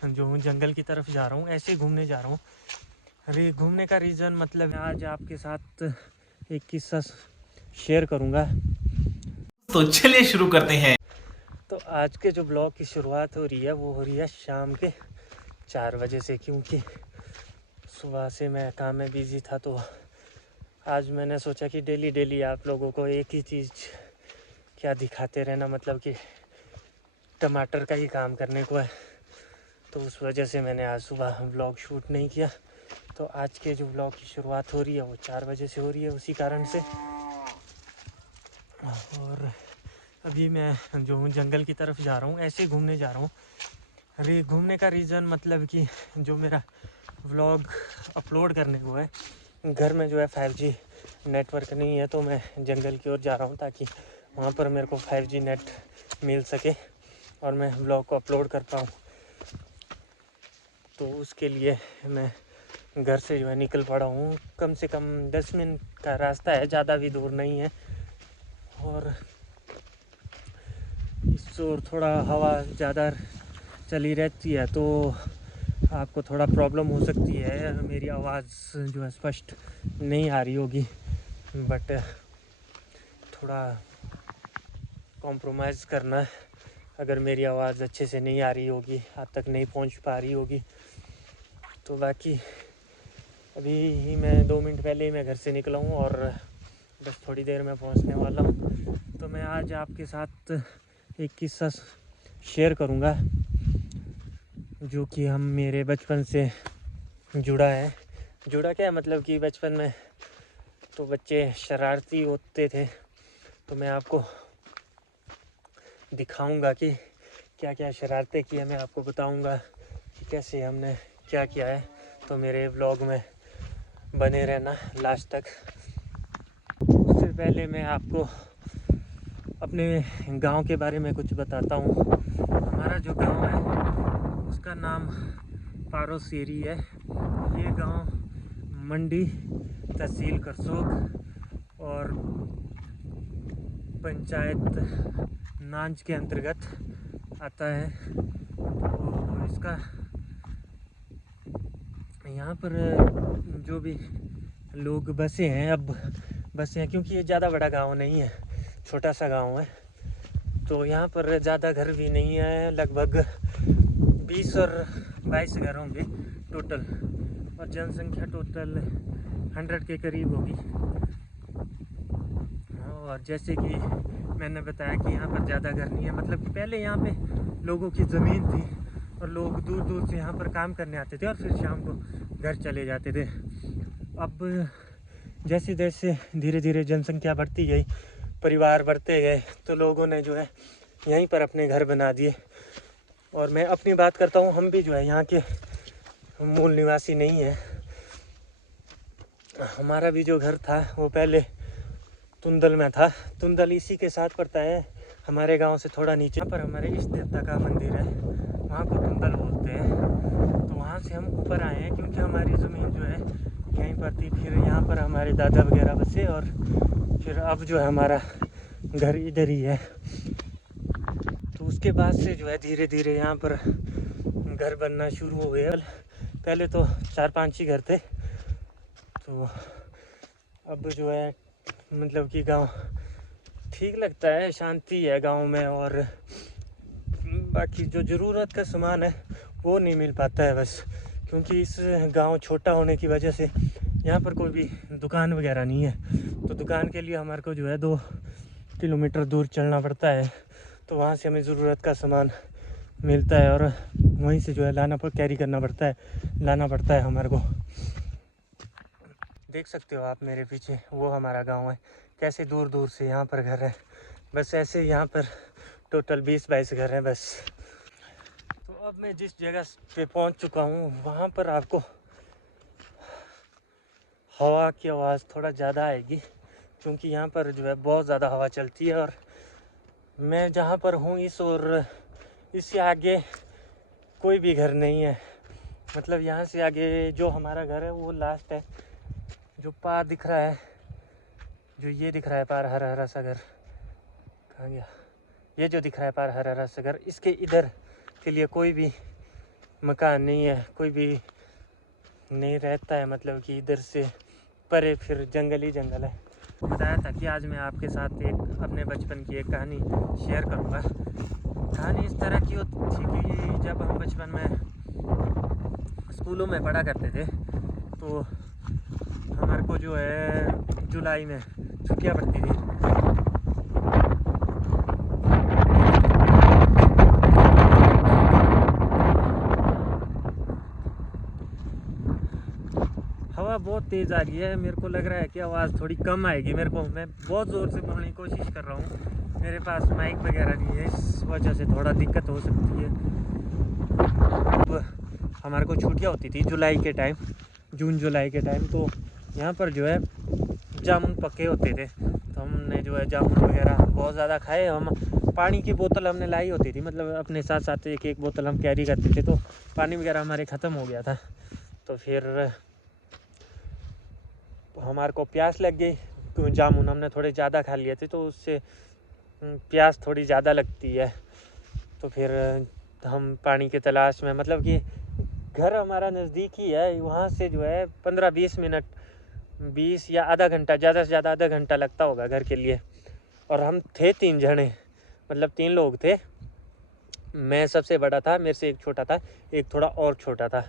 जो हूँ जंगल की तरफ जा रहा हूँ, ऐसे ही घूमने जा रहा हूँ। अरे घूमने का रीज़न मतलब आज आपके साथ एक किस्सा शेयर करूँगा। तो चलिए शुरू करते हैं। तो आज के जो ब्लॉग की शुरुआत हो रही है वो हो रही है शाम के 4 बजे से, क्योंकि सुबह से मैं काम में बिज़ी था। तो आज मैंने सोचा कि डेली डेली आप लोगों को एक ही चीज़ क्या दिखाते रहना, मतलब कि टमाटर का ही काम करने को है। तो उस वजह से मैंने आज सुबह व्लॉग शूट नहीं किया। तो आज के जो व्लॉग की शुरुआत हो रही है वो 4 बजे से हो रही है उसी कारण से। और अभी मैं जो हूँ जंगल की तरफ जा रहा हूँ, ऐसे ही घूमने जा रहा हूँ। अरे घूमने का रीज़न मतलब कि जो मेरा व्लॉग अपलोड करने को है, घर में जो है 5G नेटवर्क नहीं है, तो मैं जंगल की ओर जा रहा हूँ ताकि वहाँ पर मेरे को 5G नेट मिल सके और मैं व्लॉग को अपलोड कर पाऊँ। तो उसके लिए मैं घर से जो है निकल पड़ा हूँ। कम से कम 10 मिनट का रास्ता है, ज़्यादा भी दूर नहीं है। और इस ओर थोड़ा हवा ज़्यादा चली रहती है तो आपको थोड़ा प्रॉब्लम हो सकती है, मेरी आवाज़ जो है स्पष्ट नहीं आ रही होगी, बट थोड़ा कॉम्प्रोमाइज़ करना। अगर मेरी आवाज़ अच्छे से नहीं आ रही होगी, आप तक नहीं पहुंच पा रही होगी तो बाकी अभी ही मैं 2 मिनट पहले ही मैं घर से निकला हूँ और बस थोड़ी देर में पहुँचने वाला हूँ। तो मैं आज आपके साथ एक किस्सा शेयर करूँगा जो कि हम मेरे बचपन से जुड़ा है। जुड़ा क्या है, मतलब कि बचपन में तो बच्चे शरारती होते थे, तो मैं आपको दिखाऊंगा कि क्या क्या शरारतें की है। मैं आपको बताऊंगा कि कैसे हमने क्या किया है। तो मेरे व्लॉग में बने रहना लास्ट तक। उससे पहले मैं आपको अपने गांव के बारे में कुछ बताता हूँ। हमारा जो गांव है उसका नाम पारोसेरी है। ये गांव मंडी, तहसील करसोग और पंचायत नांज के अंतर्गत आता है। तो इसका यहाँ पर जो भी लोग बसे हैं, अब बसे हैं क्योंकि ये ज़्यादा बड़ा गांव नहीं है, छोटा सा गांव है। तो यहाँ पर ज़्यादा घर भी नहीं है, लगभग 20 और 22 घर होंगे टोटल, और जनसंख्या टोटल 100 के करीब होगी। और जैसे कि मैंने बताया कि यहाँ पर ज़्यादा घर नहीं है, मतलब कि पहले यहाँ पे लोगों की ज़मीन थी और लोग दूर दूर से यहाँ पर काम करने आते थे और फिर शाम को घर चले जाते थे। अब जैसे जैसे धीरे धीरे जनसंख्या बढ़ती गई, परिवार बढ़ते गए, तो लोगों ने जो है यहीं पर अपने घर बना दिए। और मैं अपनी बात करता हूँ, हम भी जो है यहाँ के मूल निवासी नहीं है। हमारा भी जो घर था वो पहले तुंदल में था। तुंदल इसी के साथ पड़ता है हमारे गांव से थोड़ा नीचे। यहाँ पर हमारे इष्ट देवता का मंदिर है, वहाँ को तुंदल बोलते हैं। तो वहाँ से हम ऊपर आए हैं क्योंकि हमारी ज़मीन जो है यहीं पर थी। फिर यहाँ पर हमारे दादा वगैरह बसे और फिर अब जो है हमारा घर इधर ही है। तो उसके बाद से जो है धीरे धीरे यहाँ पर घर बनना शुरू हो गए। पहले तो 4-5 ही घर थे, तो अब जो है मतलब कि गांव ठीक लगता है, शांति है गांव में। और बाकी जो ज़रूरत का सामान है वो नहीं मिल पाता है बस, क्योंकि इस गांव छोटा होने की वजह से यहाँ पर कोई भी दुकान वगैरह नहीं है। तो दुकान के लिए हमारे को जो है 2 किलोमीटर दूर चलना पड़ता है। तो वहाँ से हमें ज़रूरत का सामान मिलता है और वहीं से जो है कैरी करना पड़ता है, लाना पड़ता है हमारे को। देख सकते हो आप मेरे पीछे, वो हमारा गांव है। कैसे दूर दूर से यहाँ पर घर है, बस ऐसे यहाँ पर टोटल 20-22 घर हैं बस। तो अब मैं जिस जगह पे पहुँच चुका हूँ वहाँ पर आपको हवा की आवाज़ थोड़ा ज़्यादा आएगी, क्योंकि यहाँ पर जो है बहुत ज़्यादा हवा चलती है। और मैं जहाँ पर हूँ इस और इससे आगे कोई भी घर नहीं है, मतलब यहाँ से आगे जो हमारा घर है वो लास्ट है। जो पार दिख रहा है, जो ये दिख रहा है पार हरा हरा सा घर, कहाँ गया, ये जो दिख रहा है पार हरा हरा सा घर, इसके इधर के लिए कोई भी मकान नहीं है, कोई भी नहीं रहता है, मतलब कि इधर से परे फिर जंगल ही जंगल है। बताया था कि आज मैं आपके साथ एक अपने बचपन की एक कहानी शेयर करूँगा। कहानी इस तरह की होती थी कि जब हम बचपन में स्कूलों में पढ़ा करते थे तो हमारे को जो है जुलाई में छुट्टियाँ पड़ती थी। हवा बहुत तेज़ आ रही है, मेरे को लग रहा है कि आवाज़ थोड़ी कम आएगी मेरे को। मैं बहुत ज़ोर से बोलने की कोशिश कर रहा हूँ, मेरे पास माइक वगैरह नहीं है, इस वजह से थोड़ा दिक्कत हो सकती है। अब हमारे को छुट्टियाँ होती थी जुलाई के टाइम, जून जुलाई के टाइम, तो यहाँ पर जो है जामुन पके होते थे, तो हमने जो है जामुन वगैरह बहुत ज़्यादा खाए। हम पानी की बोतल हमने लाई होती थी, मतलब अपने साथ साथ एक एक बोतल हम कैरी करते थे, तो पानी वगैरह हमारे ख़त्म हो गया था। तो फिर हमारे को प्यास लग गई, क्यों जामुन हमने थोड़े ज़्यादा खा लिए थे, तो उससे प्यास थोड़ी ज़्यादा लगती है। तो फिर हम पानी की तलाश में, मतलब कि घर हमारा नज़दीक ही है, वहाँ से जो है 15-20 मिनट, 20 या आधा घंटा, ज़्यादा से ज़्यादा आधा घंटा लगता होगा घर के लिए। और हम थे 3 जने, मतलब 3 लोग थे। मैं सबसे बड़ा था, मेरे से एक छोटा था, एक थोड़ा और छोटा था।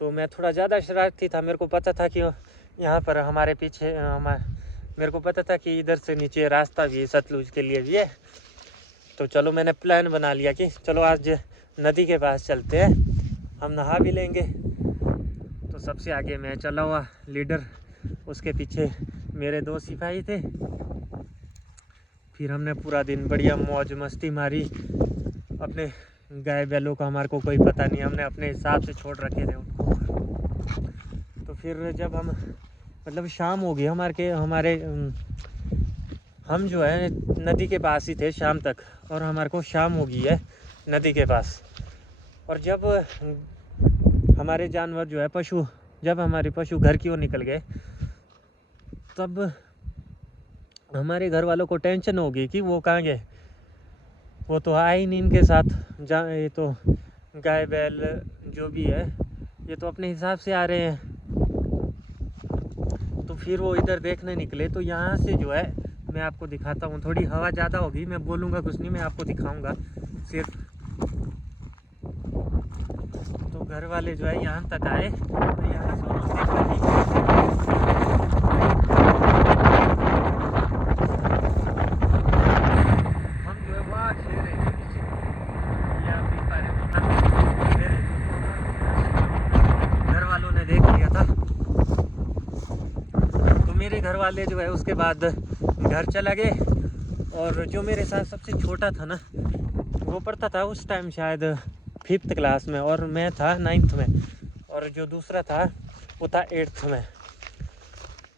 तो मैं थोड़ा ज़्यादा शरारती था, मेरे को पता था कि यहाँ पर हमारे पीछे मेरे को पता था कि इधर से नीचे रास्ता भी है, सतलुज के लिए भी है। तो चलो मैंने प्लान बना लिया कि चलो आज नदी के पास चलते हैं, हम नहा भी लेंगे। तो सबसे आगे मैं चला हुआ लीडर, उसके पीछे मेरे 2 सिपाही थे। फिर हमने पूरा दिन बढ़िया मौज मस्ती मारी। अपने गाय बैलों का हमारे को कोई पता नहीं, हमने अपने हिसाब से छोड़ रखे थे उनको। तो फिर जब हम, मतलब शाम हो गई हमारे हम जो है नदी के पास ही थे शाम तक, और हमारे को शाम हो गई है नदी के पास। और जब हमारे जानवर जो है जब हमारे पशु घर की ओर निकल गए, तब हमारे घर वालों को टेंशन हो गई कि वो कहाँ गए, वो तो आए ही नहीं इनके साथ। ये तो गाय बैल जो भी है, ये तो अपने हिसाब से आ रहे हैं। तो फिर वो इधर देखने निकले। तो यहाँ से जो है मैं आपको दिखाता हूँ, थोड़ी हवा ज़्यादा होगी, मैं बोलूँगा कुछ नहीं, मैं आपको दिखाऊँगा सिर्फ। तो घर वाले जो है यहाँ तक आए, तो यहाँ से हम जो है वहाँ खेल रहे थे नीचे, ये आप देख पा रहे हो, घर वालों ने देख लिया था। तो मेरे घर वाले जो है उसके बाद घर चला गए। और जो मेरे साथ सबसे छोटा था ना, वो पढ़ता था उस टाइम शायद 5th क्लास में, और मैं था 9th में, और जो दूसरा था वो था 8th में।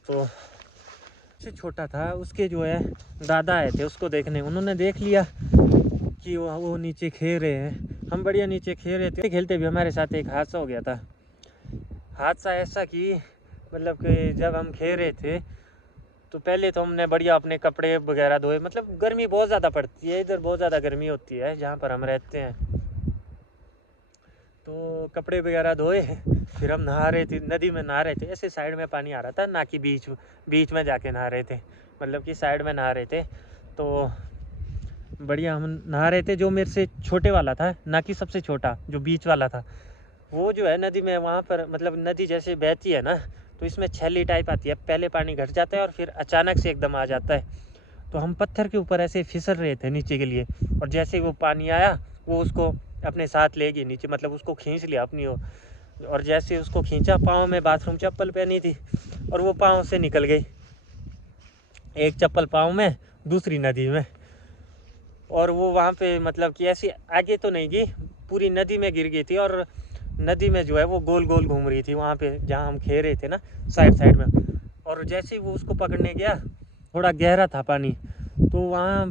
तो सबसे छोटा था, उसके जो है दादा आए थे उसको देखने, उन्होंने देख लिया कि वो नीचे खेल रहे हैं। हम बढ़िया नीचे खेल रहे थे, खेलते भी हमारे साथ एक हादसा हो गया था। हादसा ऐसा कि मतलब कि जब हम खेल रहे थे तो पहले तो हमने बढ़िया अपने कपड़े वगैरह धोए, मतलब गर्मी बहुत ज़्यादा पड़ती है इधर, बहुत ज़्यादा गर्मी होती है जहाँ पर हम रहते हैं। तो कपड़े वगैरह धोए, फिर हम नहा रहे थे, नदी में नहा रहे थे। ऐसे साइड में पानी आ रहा था, ना कि बीच में जाके नहा रहे थे, मतलब कि साइड में नहा रहे थे। तो बढ़िया हम नहा रहे थे। जो मेरे से छोटे वाला था, ना कि सबसे छोटा, जो बीच वाला था, वो जो है नदी में वहाँ पर, मतलब नदी जैसे बहती है ना, तो इसमें छैली टाइप आती है, पहले पानी घट जाता है और फिर अचानक से एकदम आ जाता है। तो हम पत्थर के ऊपर ऐसे फिसल रहे थे नीचे के लिए, और जैसे वो पानी आया वो उसको अपने साथ ले गई नीचे, मतलब उसको खींच लिया अपनी ओर। और जैसे उसको खींचा, पाँव में बाथरूम चप्पल पहनी थी, और वो पाँव से निकल गई, एक चप्पल पाँव में, दूसरी नदी में। और वो वहाँ पे मतलब कि ऐसी आगे तो नहीं गई, पूरी नदी में गिर गई थी। और नदी में जो है वो गोल गोल घूम रही थी वहाँ पे जहाँ हम खेल रहे थे ना, साइड में। और जैसे ही वो उसको पकड़ने गया, थोड़ा गहरा था पानी, तो वहाँ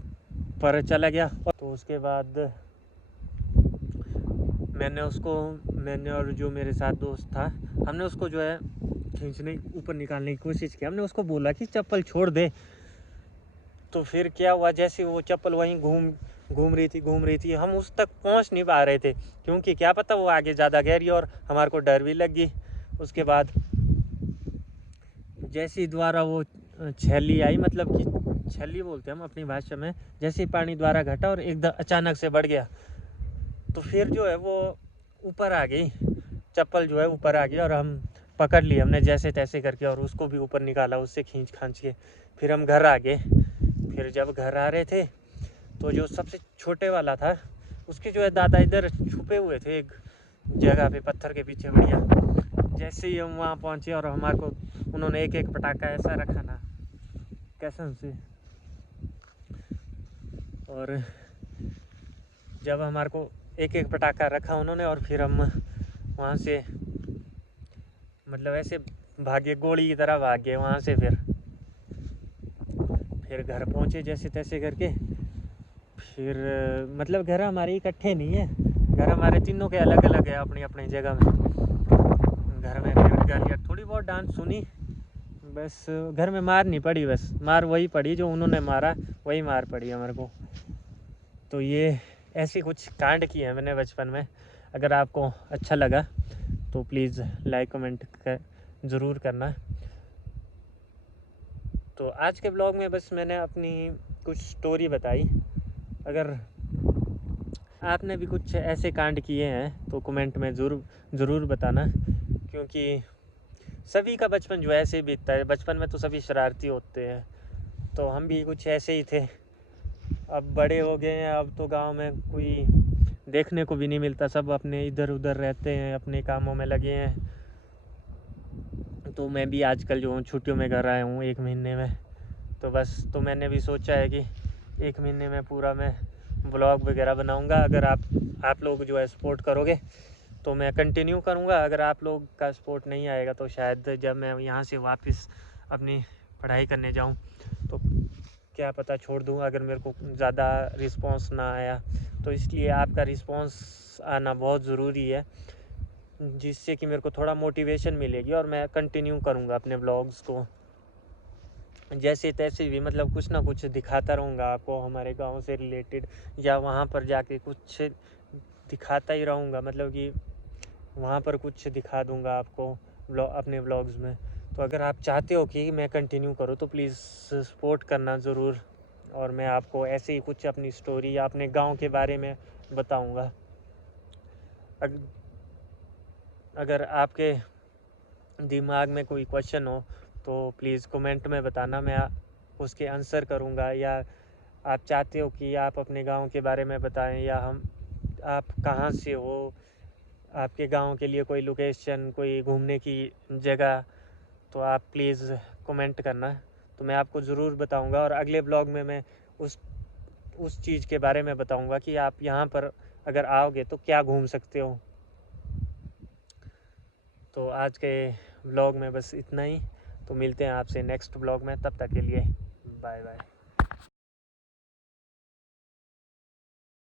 पर चला गया। तो उसके बाद मैंने और जो मेरे साथ दोस्त था, हमने उसको जो है खींचने, ऊपर निकालने की कोशिश की। हमने उसको बोला कि चप्पल छोड़ दे। तो फिर क्या हुआ, जैसे वो चप्पल वहीं घूम रही थी। हम उस तक पहुंच नहीं पा रहे थे क्योंकि क्या पता वो आगे ज़्यादा गहरी, और हमारे को डर भी लग गई। उसके बाद जैसे ही द्वारा वो छैली आई, मतलब कि छैली बोलते हैं हम अपनी भाषा में, जैसे ही पानी द्वारा घटा और एकदम अचानक से बढ़ गया, तो फिर जो है वो ऊपर आ गई, चप्पल जो है ऊपर आ गई और हम पकड़ ली हमने जैसे तैसे करके, और उसको भी ऊपर निकाला उससे खींच खांच के। फिर हम घर आ गए। फिर जब घर आ रहे थे तो जो सबसे छोटे वाला था उसके जो है दादा इधर छुपे हुए थे एक जगह पे पत्थर के पीछे बढ़िया। जैसे ही हम वहाँ पहुँचे और हमारे को उन्होंने एक एक पटाखा ऐसा रखा ना कसम से, और जब हमारे को एक एक पटाखा रखा उन्होंने और फिर हम वहाँ से मतलब ऐसे भागे, गोली की तरह भाग गए वहाँ से। फिर घर पहुँचे जैसे तैसे करके। फिर मतलब घर हमारे इकट्ठे नहीं है, घर हमारे तीनों के अलग अलग है अपनी अपनी जगह में। घर में फिर गालियाँ थोड़ी बहुत डांट सुनी, बस घर में मार नहीं पड़ी, बस मार वही पड़ी जो उन्होंने मारा, वही मार पड़ी हमारे को। तो ये ऐसी कुछ कांड किए हैं मैंने बचपन में। अगर आपको अच्छा लगा तो प्लीज़ लाइक कमेंट ज़रूर करना। तो आज के ब्लॉग में बस मैंने अपनी कुछ स्टोरी बताई। अगर आपने भी कुछ ऐसे कांड किए हैं तो कमेंट में ज़रूर बताना, क्योंकि सभी का बचपन जो है ऐसे ही बीतता है। बचपन में तो सभी शरारती होते हैं, तो हम भी कुछ ऐसे ही थे। अब बड़े हो गए हैं, अब तो गांव में कोई देखने को भी नहीं मिलता, सब अपने इधर उधर रहते हैं, अपने कामों में लगे हैं। तो मैं भी आजकल जो हूँ छुट्टियों में घर आया हूँ 1 महीने में, तो बस तो मैंने भी सोचा है कि 1 महीने में पूरा मैं ब्लॉग वगैरह बनाऊँगा। अगर आप लोग जो है सपोर्ट करोगे तो मैं कंटिन्यू करूँगा। अगर आप लोग का सपोर्ट नहीं आएगा तो शायद जब मैं यहाँ से वापस अपनी पढ़ाई करने जाऊँ तो क्या पता छोड़ दूँ, अगर मेरे को ज़्यादा रिस्पांस ना आया। तो इसलिए आपका रिस्पांस आना बहुत ज़रूरी है, जिससे कि मेरे को थोड़ा मोटिवेशन मिलेगी और मैं कंटिन्यू करूँगा अपने ब्लॉग्स को जैसे तैसे भी, मतलब कुछ ना कुछ दिखाता रहूँगा आपको हमारे गांव से रिलेटेड, या वहाँ पर जाके कुछ दिखाता ही रहूँगा, मतलब कि वहाँ पर कुछ दिखा दूँगा आपको अपने ब्लॉग्स में। तो अगर आप चाहते हो कि मैं कंटिन्यू करूँ तो प्लीज़ सपोर्ट करना ज़रूर, और मैं आपको ऐसे ही कुछ अपनी स्टोरी या अपने गांव के बारे में बताऊँगा। अगर आपके दिमाग में कोई क्वेश्चन हो तो प्लीज़ कमेंट में बताना, मैं उसके आंसर करूँगा। या आप चाहते हो कि आप अपने गांव के बारे में बताएं, या आप कहाँ से हो, आपके गांव के लिए कोई लोकेशन, कोई घूमने की जगह, तो आप प्लीज़ कमेंट करना, तो मैं आपको ज़रूर बताऊंगा। और अगले ब्लॉग में मैं उस चीज़ के बारे में बताऊंगा कि आप यहाँ पर अगर आओगे तो क्या घूम सकते हो। तो आज के ब्लॉग में बस इतना ही, तो मिलते हैं आपसे नेक्स्ट ब्लॉग में, तब तक के लिए बाय बाय।